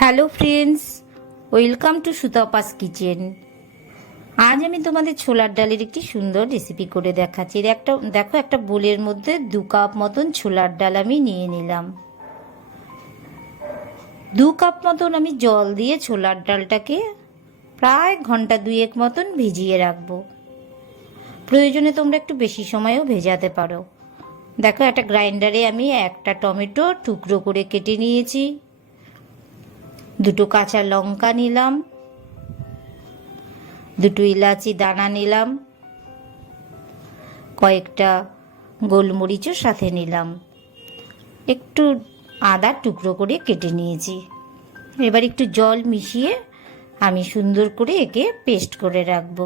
Hello friends, welcome to Sutapa's kitchen. আজ আমি তোমাদের ছোলার ডালের একটি সুন্দর রেসিপি করে দেখাচ্ছি। দেখো একটা বোলের মধ্যে 2 কাপ মতন ছোলার ডাল আমি নিয়ে নিলাম। 2 কাপ মতন আমি জল দিয়ে ছোলার ডালটাকে প্রায় ঘন্টা 2 মতন ভিজিয়ে রাখবো। প্রয়োজনে তোমরা একটু বেশি সময়ও ভেজাতে পারো। দেখো একটা গ্রাইন্ডারে আমি একটা টমেটো টুকরো করে কেটে নিয়েছি, 2টো কাঁচা লঙ্কা নিলাম, 2টো ইলাচি দানা নিলাম, কয়েকটা গোলমরিচও সাথে নিলাম, একটু আদা টুকরো করে কেটে নিয়েছি। এবার একটু জল মিশিয়ে আমি সুন্দর করে একে পেস্ট করে রাখবো।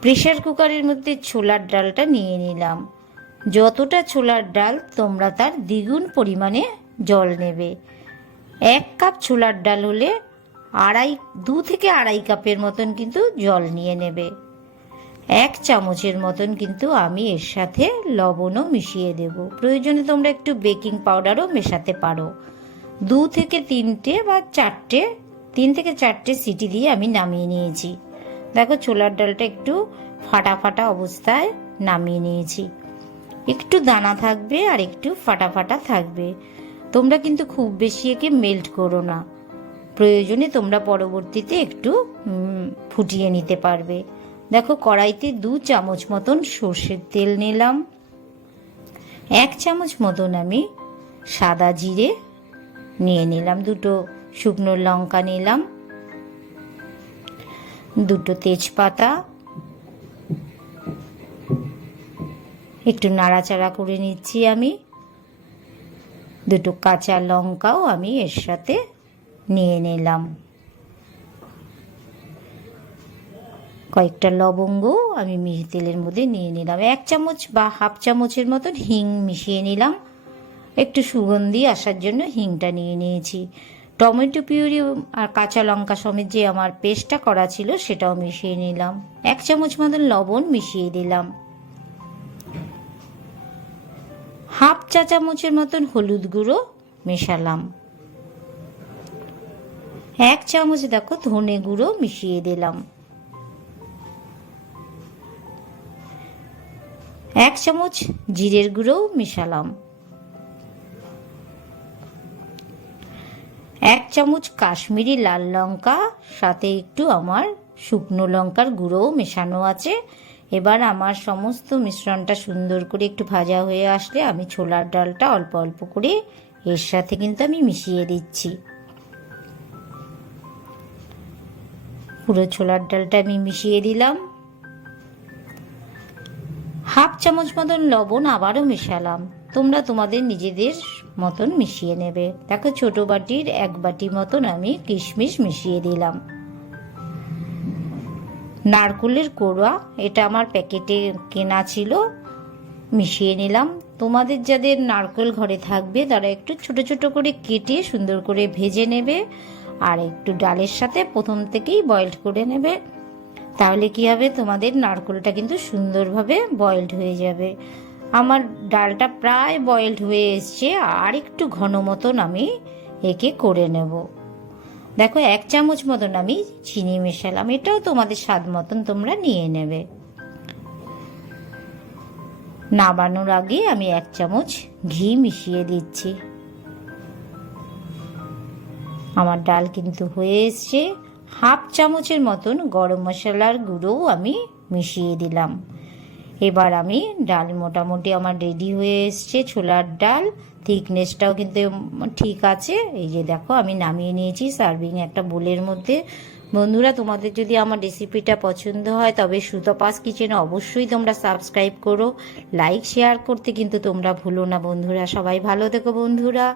প্রেসার কুকারের মধ্যে ছোলার ডালটা নিয়ে নিলাম। যতটা ছোলার ডাল তোমরা তার দ্বিগুণ পরিমাণে জল নেবে। 1 কাপ ছোলার ডাল হলে 2 থেকে আড়াই কাপের মতন কিন্তু জল নিয়ে নেবে। 1 চামচের মতন কিন্তু আমি এর সাথে লবণও মিশিয়ে দেব। প্রয়োজনে তোমরা একটু বেকিং পাউডারও মেশাতে পারো। 2 থেকে 3টে বা 4টে 3 থেকে 4টে সিটি দিয়ে আমি নামিয়ে নিয়েছি। দেখো ছোলার ডালটা একটু ফাটা ফাটা অবস্থায় নামিয়ে নিয়েছি। একটু দানা থাকবে আর একটু ফাটা ফাটা থাকবে। তোমরা কিন্তু খুব বেশি একে মেল্ট করো না, প্রয়োজনে তোমরা পরবর্তীতে একটু ফুটিয়ে নিতে পারবে। দেখো কড়াইতে 2 চামচ মতন সর্ষের তেল নিলাম, 1 চামচ মতন আমি সাদা জিরে নিয়ে নিলাম, 2টো শুকনো লঙ্কা নিলাম, 2টো তেজপাতা, একটু নাড়াচাড়া করে নিচ্ছি আমি। 2টো কাঁচা লঙ্কাও আমি এর সাথে নিয়ে নিলাম, কয়েকটা লবঙ্গ আমি তেলের মধ্যে নিয়ে নিলাম, 1 চামচ বা হাফ চামচের মতন হিং মিশিয়ে নিলাম। একটু সুগন্ধি আসার জন্য হিংটা নিয়ে নিয়েছি। টমেটো পিউরি আর কাঁচা লঙ্কা সমেত যে আমার পেস্টটা করা ছিল সেটাও মিশিয়ে নিলাম। 1 চামচ মতন লবণ মিশিয়ে দিলাম। হাফ চা চামচের মতন হলুদ গুঁড়ো মেশালাম। 1 চামচ দেখো ধনে গুঁড়ো মিশিয়ে দিলাম। 1 চামচ জিরের গুঁড়োও মেশালাম। 1 চামচ কাশ্মীরি লাল লঙ্কা, সাথে একটু আমার শুকনো লঙ্কার গুঁড়োও মেশানো আছে। এবার আমার সমস্ত মিশ্রণটা সুন্দর করে একটু ভাজা হয়ে আসলে আমি ছোলার ডালটা অল্প অল্প করে এর সাথে কিন্তু আমি মিশিয়ে দিচ্ছি। পুরো ছোলার ডালটা আমি মিশিয়ে দিলাম। হাফ চামচ মতন লবণ আবারও মেশালাম। তোমরা তোমাদের নিজেদের মতন মিশিয়ে নেবে। দেখো ছোট বাটির 1 বাটি মতন আমি কিশমিশ মিশিয়ে দিলাম। নারকেলের কোড়া, এটা আমার প্যাকেটে কেনা ছিল, মিশিয়ে নিলাম। তোমাদের যাদের নারকেল ঘরে থাকবে তারা একটু ছোট ছোট করে কেটে সুন্দর করে ভেজে নেবে আর একটু ডালের সাথে প্রথম থেকেই বয়েলড করে নেবে। তাহলে কি হবে, তোমাদের নারকেলটা কিন্তু সুন্দরভাবে বয়েলড হয়ে যাবে। আমার ডালটা প্রায় বয়েলড হয়ে এসছে, আর একটু ঘন মতন আমি একে করে নেব। দেখো 1 চামচ মতন আমি চিনি মেশালাম, এটাও তোমাদের স্বাদ মতন তোমরা নিয়ে নেবে। নামানোর আগে আমি 1 চামচ ঘি মিশিয়ে দিচ্ছি। আমার ডাল কিন্তু হয়ে এসছে। হাফ চামচের মতন গরম মশলার গুঁড়োও আমি মিশিয়ে দিলাম। এবার আমি ডাল মোটামুটি আমার রেডি হয়ে এসছে। ছোলার ডাল থিকনেসটাও কিন্তু ঠিক আছে। এই যে দেখো আমি নামিয়ে নিয়েছি সার্ভিং একটা বোলের মধ্যে। বন্ধুরা, তোমাদের যদি আমার রেসিপিটা পছন্দ হয় তবে সুতপাস কিচেনে অবশ্যই তোমরা সাবস্ক্রাইব করো, লাইক শেয়ার করতে কিন্তু তোমরা ভুলো না বন্ধুরা। সবাই ভালো থেকো বন্ধুরা।